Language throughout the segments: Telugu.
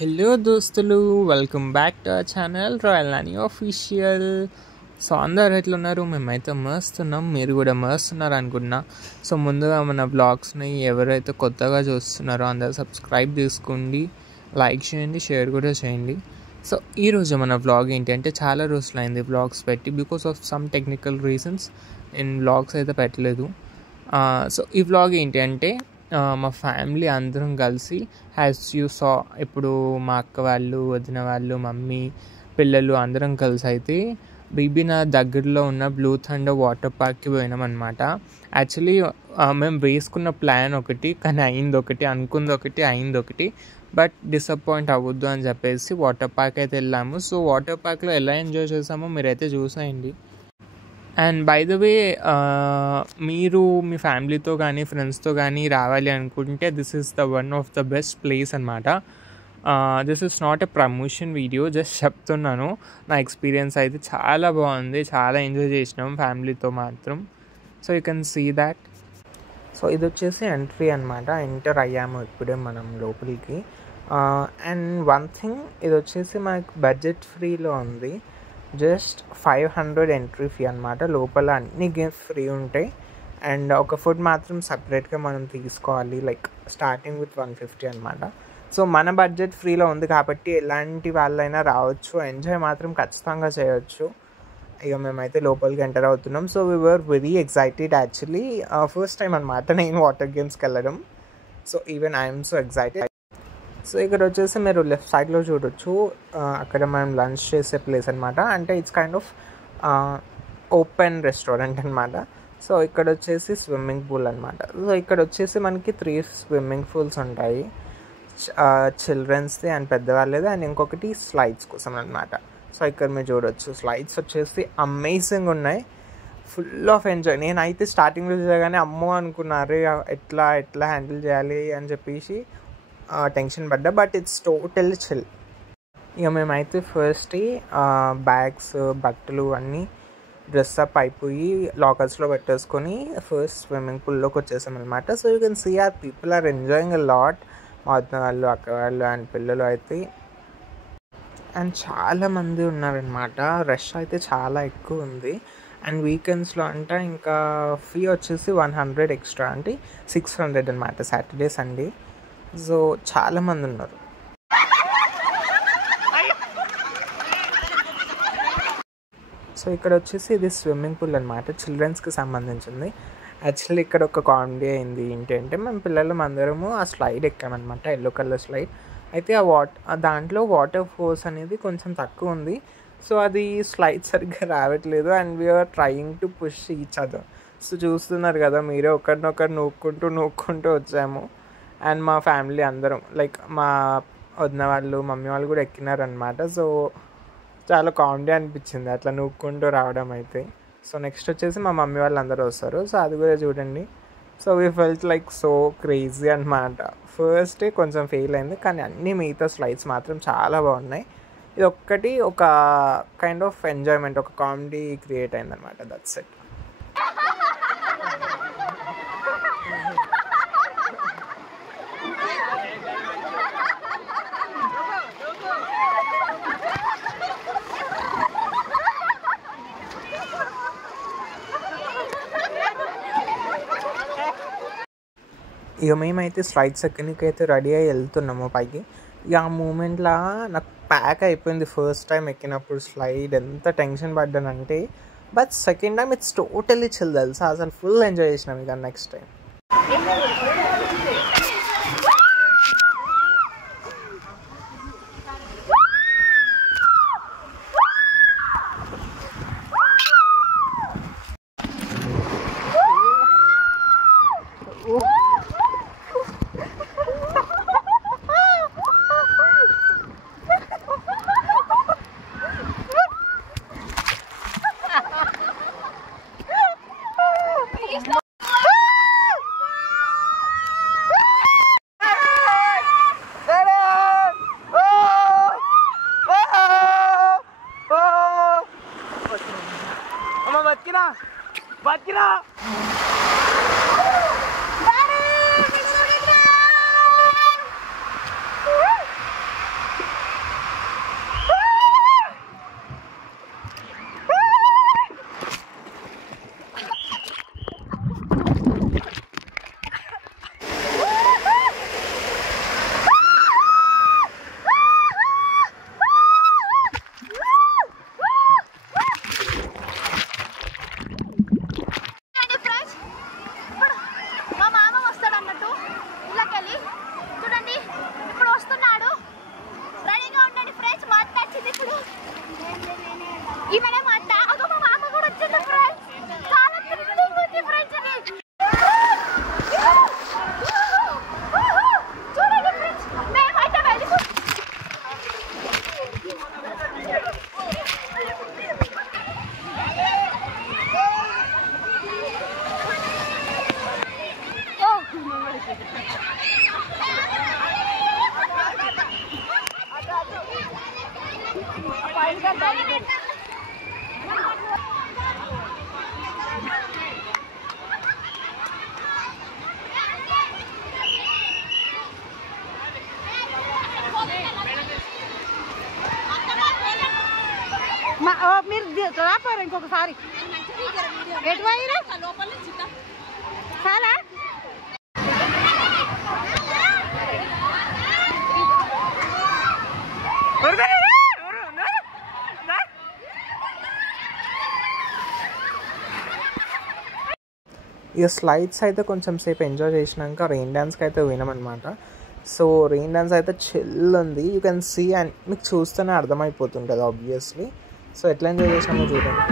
హలో దోస్తులు, welcome back to our channel royal Nani official. So అందరు ఎట్లున్నారు? మేమైతే మస్తున్నాం, మీరు కూడా మస్తున్నారు అనుకుంటున్నా. సో ముందుగా మన బ్లాగ్స్ని ఎవరైతే కొత్తగా చూస్తున్నారో అందరూ సబ్స్క్రైబ్ చేసుకోండి, లైక్ చేయండి, షేర్ కూడా చేయండి. సో ఈరోజు మన వ్లాగ్ ఏంటంటే, చాలా రోజులైంది వ్లాగ్స్ పెట్టి, because of some technical reasons నేను వ్లాగ్స్ అయితే పెట్టలేదు. సో ఈ వ్లాగ్ ఏంటి అంటే, మా ఫ్యామిలీ అందరం కలిసి హ్యాస్ యూ సా, ఇప్పుడు మా అక్క వాళ్ళు, వదిన వాళ్ళు, మమ్మీ, పిల్లలు అందరం కలిసి అయితే బీబీనాథ్ దగ్గరలో ఉన్న బ్లూ థండర్ వాటర్ పార్క్కి పోయినాం అనమాట. యాక్చువల్లీ మేము వేసుకున్న ప్లాన్ ఒకటి, కానీ అయింది ఒకటి, అనుకుంది ఒకటి, అయింది ఒకటి. బట్ డిసప్పాయింట్ అవ్వద్దు అని చెప్పేసి వాటర్ పార్క్ అయితే వెళ్ళాము. సో వాటర్ పార్క్లో ఎలా ఎంజాయ్ చేసామో మీరైతే చూసేయండి. అండ్ బై ద వే, మీరు మీ ఫ్యామిలీతో కానీ ఫ్రెండ్స్తో కానీ రావాలి అనుకుంటే this is the one of the best place అనమాట. This is not a promotion video, just చెప్తున్నాను. నా ఎక్స్పీరియన్స్ అయితే చాలా బాగుంది, చాలా ఎంజాయ్ చేసినాం ఫ్యామిలీతో మాత్రం. So you can see that. So ఇది వచ్చేసి ఎంట్రీ అనమాట. ఎంటర్ అయ్యాము ఇప్పుడే మనం లోపలికి. అండ్ వన్ థింగ్, ఇది వచ్చేసి మనకు బడ్జెట్ ఫ్రీలో ఉంది. జస్ట్ 500 ఎంట్రీ ఫీ అనమాట. లోపల అన్ని గేమ్స్ ఫ్రీ ఉంటాయి. అండ్ ఒక ఫుడ్ మాత్రం సపరేట్గా మనం తీసుకోవాలి, లైక్ స్టార్టింగ్ విత్ 150 అనమాట. సో మన బడ్జెట్ ఫ్రీలో ఉంది కాబట్టి ఎలాంటి వాళ్ళైనా రావచ్చు, ఎంజాయ్ మాత్రం ఖచ్చితంగా చేయొచ్చు. ఇక మేమైతే లోపలికి ఎంటర్ అవుతున్నాం. So we were very excited actually. First time అనమాట నేను వాటర్ గేమ్స్కి వెళ్ళడం. So even I'm so excited. So ఇక్కడ వచ్చేసి మీరు లెఫ్ట్ సైడ్లో చూడొచ్చు, అక్కడ మనం లంచ్ చేసే ప్లేస్ అనమాట. అంటే it's kind of open restaurant అనమాట. సో ఇక్కడ వచ్చేసి స్విమ్మింగ్ పూల్ అనమాట. సో ఇక్కడ వచ్చేసి మనకి 3 స్విమ్మింగ్ పూల్స్ ఉంటాయి, చిల్డ్రన్స్ది అండ్ పెద్దవాళ్ళది, అండ్ ఇంకొకటి స్లైడ్స్ కోసం అనమాట. సో ఇక్కడ మీరు చూడొచ్చు, స్లైడ్స్ వచ్చేసి అమేజింగ్ ఉన్నాయి, ఫుల్ ఆఫ్ ఎంజాయ్. నేనైతే స్టార్టింగ్లో చూడగానే అమ్మో అనుకున్నారు, ఎట్లా హ్యాండిల్ చేయాలి అని చెప్పేసి టెన్షన్ పడ్డా. But it's total chill. ఇక మేమైతే ఫస్ట్ బ్యాగ్స్, బట్టలు అన్నీ డ్రెస్అప్ అయిపోయి లాకర్స్లో పెట్టేసుకొని ఫస్ట్ స్విమ్మింగ్ పూల్లోకి వచ్చేసాం అనమాట. So you can see our people are enjoying a lot. మా వదిన వాళ్ళు, అక్క వాళ్ళు అండ్ పిల్లలు అయితే, అండ్ చాలామంది ఉన్నారనమాట. రష్ అయితే చాలా ఎక్కువ ఉంది. అండ్ వీకెండ్స్లో అంట ఇంకా ఫీ వచ్చేసి 100 ఎక్స్ట్రా, అంటే 600 అనమాట, సాటర్డే సండే. సో చాలామంది ఉన్నారు. సో ఇక్కడ వచ్చేసి ఇది స్విమ్మింగ్ పూల్ అనమాట, చిల్డ్రన్స్కి సంబంధించింది. యాక్చువల్లీ ఇక్కడ ఒక కామెడీ అయింది. ఏంటంటే మేము పిల్లలు అందరము ఆ స్లైడ్ ఎక్కామన్నమాట, ఎల్లో కలర్ స్లైడ్. అయితే దాంట్లో వాటర్ ఫోర్స్ అనేది కొంచెం తక్కువ ఉంది. సో అది స్లైడ్ సరిగ్గా రావట్లేదు. And we're trying to push each other. So చూస్తున్నారు కదా మీరే, ఒకరినొకరు నూక్కుంటూ వచ్చాము. అండ్ మా ఫ్యామిలీ అందరం, లైక్ మా వదిన వాళ్ళు, మమ్మీ వాళ్ళు కూడా ఎక్కినారనమాట. సో చాలా కామెడీ అనిపించింది అట్లా నూక్కుంటూ రావడం అయితే. సో నెక్స్ట్ వచ్చేసి మా మమ్మీ వాళ్ళు అందరూ వస్తారు. సో అది కూడా చూడండి. So we felt like so crazy అనమాట. ఫస్ట్ కొంచెం ఫెయిల్ అయింది, కానీ అన్ని మిగతా స్లైడ్స్ మాత్రం చాలా బాగున్నాయి. ఇది ఒక్కటి ఒక కైండ్ ఆఫ్ ఎంజాయ్మెంట్, ఒక కామెడీ క్రియేట్ అయిందనమాట. That's it. ఇక మేమైతే స్లైడ్స్ ఎక్కడానికి అయితే రెడీ అయ్యి వెళ్తున్నాము పైకి. ఇక ఆ మూమెంట్లో నాకు ప్యాక్ అయిపోయింది. ఫస్ట్ టైం ఎక్కినప్పుడు స్లైడ్ ఎంత టెన్షన్ పడ్డానంటే, but second time it's totally chill తెలుసా. అసలు ఫుల్ ఎంజాయ్ చేసినాం ఇక నెక్స్ట్ టైం. మీరు రాపారు ఇంకొకసారి ఎటువైనా చాలా ఇక స్లైడ్స్ అయితే కొంచెం సేపు ఎంజాయ్ చేసినాక రెయిన్ డ్యాన్స్కి అయితే వినమన్నమాట. సో రెయిన్ డ్యాన్స్ అయితే చిల్ ఉంది, యూ కెన్ సీ అండ్ మీకు చూస్తేనే అర్థమైపోతుంటుంది ఆబ్వియస్లీ. సో ఎట్లా ఎంజాయ్ చేసినామో చూడండి.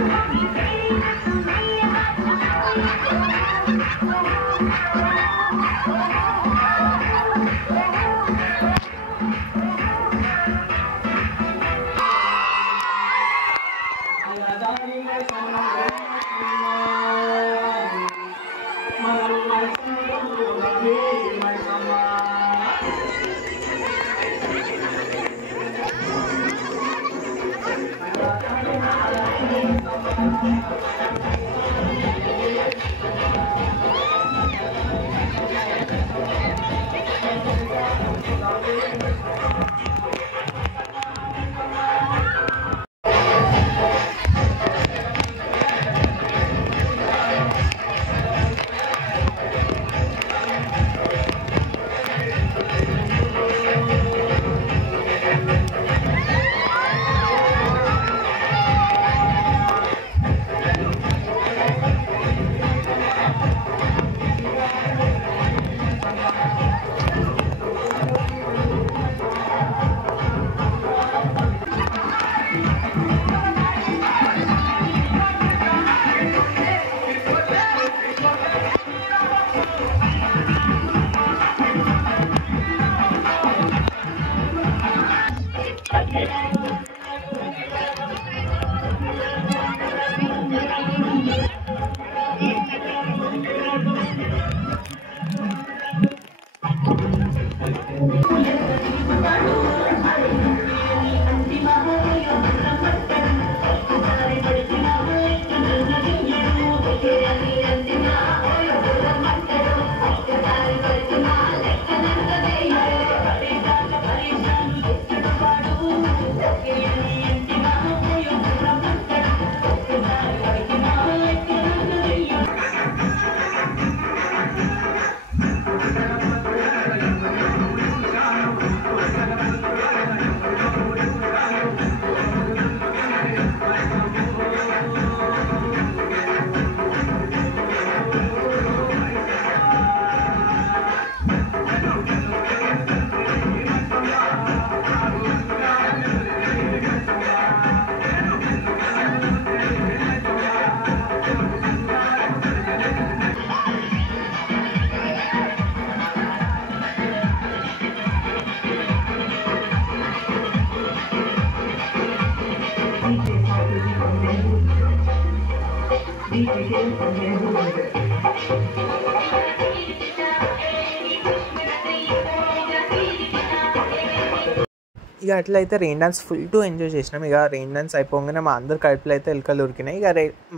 ఇక అట్లయితే rain dance full to enjoy చేసినాం. ఇక రెయిన్ డాన్స్ అయిపోగానే మా అందరు కడుపులో అయితే ఎలుకలు ఉరికినాయి. ఇక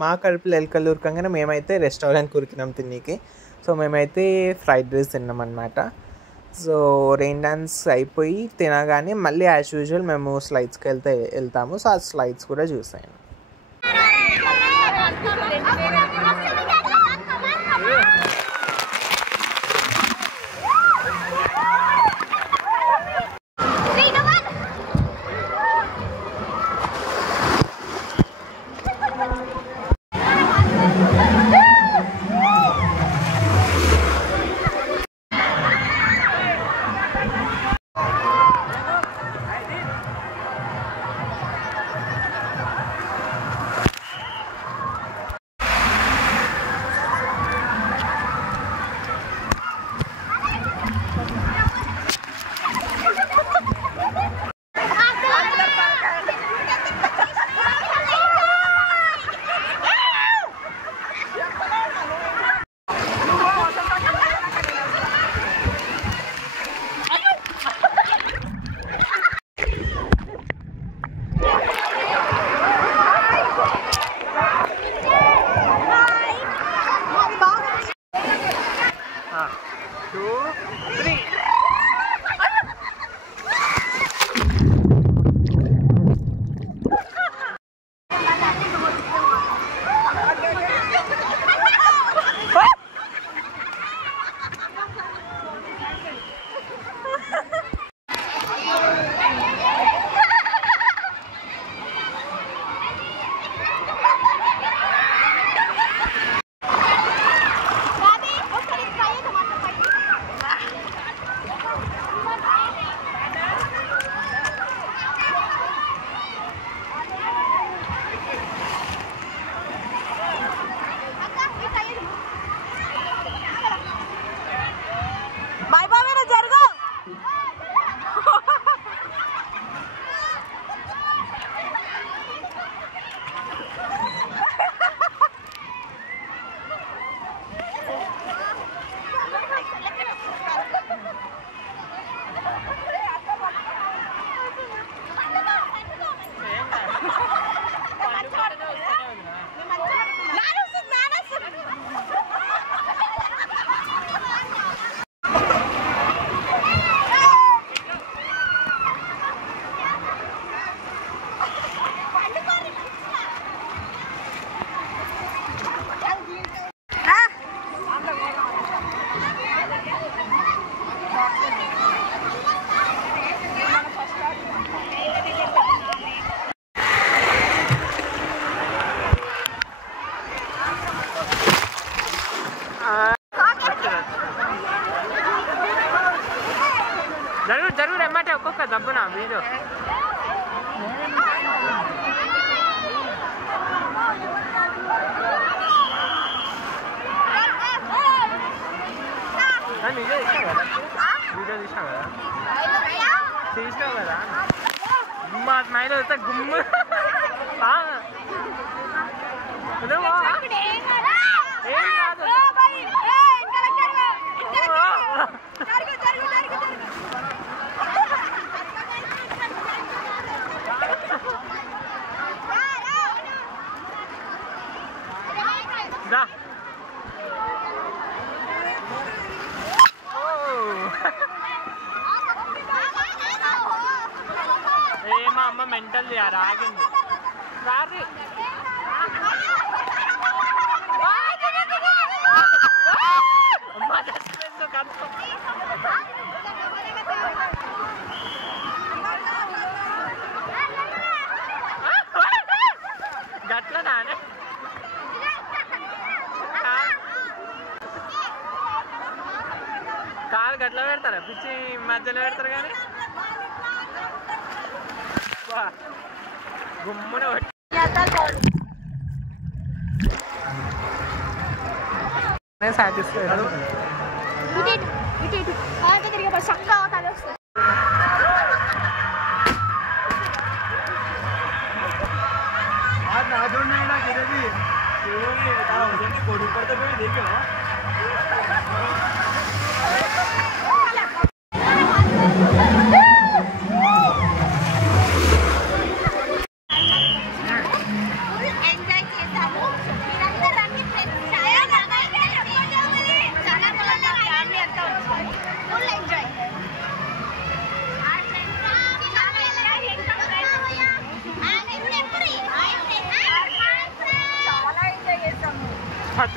మా కడుపులో ఎలుకలు ఉరకంగానే మేమైతే రెస్టారెంట్కి ఉరికినాం తిన్నీకి. సో మేమైతే ఫ్రైడ్ రైస్ తిన్నాం అనమాట. సో రెయిన్ డాన్స్ అయిపోయి తినగానే మళ్ళీ యాజ్ యూజువల్ మేము స్లైడ్స్కి వెళ్తాము. సో ఆ స్లైడ్స్ కూడా చూసాను. తీస్తున్నా వీడియో. వీడియో తీసావు కదా, వీడియో తీసావు కదా, తీసినావు కదా. మా స్మైల్ వస్తే గుమ్మ మా అమ్మ మెంటల్ ఆగింది. రారి గట్ల నానే కాలు గట్ల పెడతారా, పిచ్చి మధ్యలో పెడతారు కానీ గుమ్మున సాటిస్ఫై.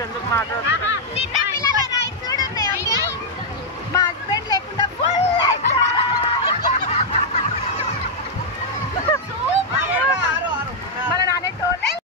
ఎందుకు మాట్లాడుతున్నా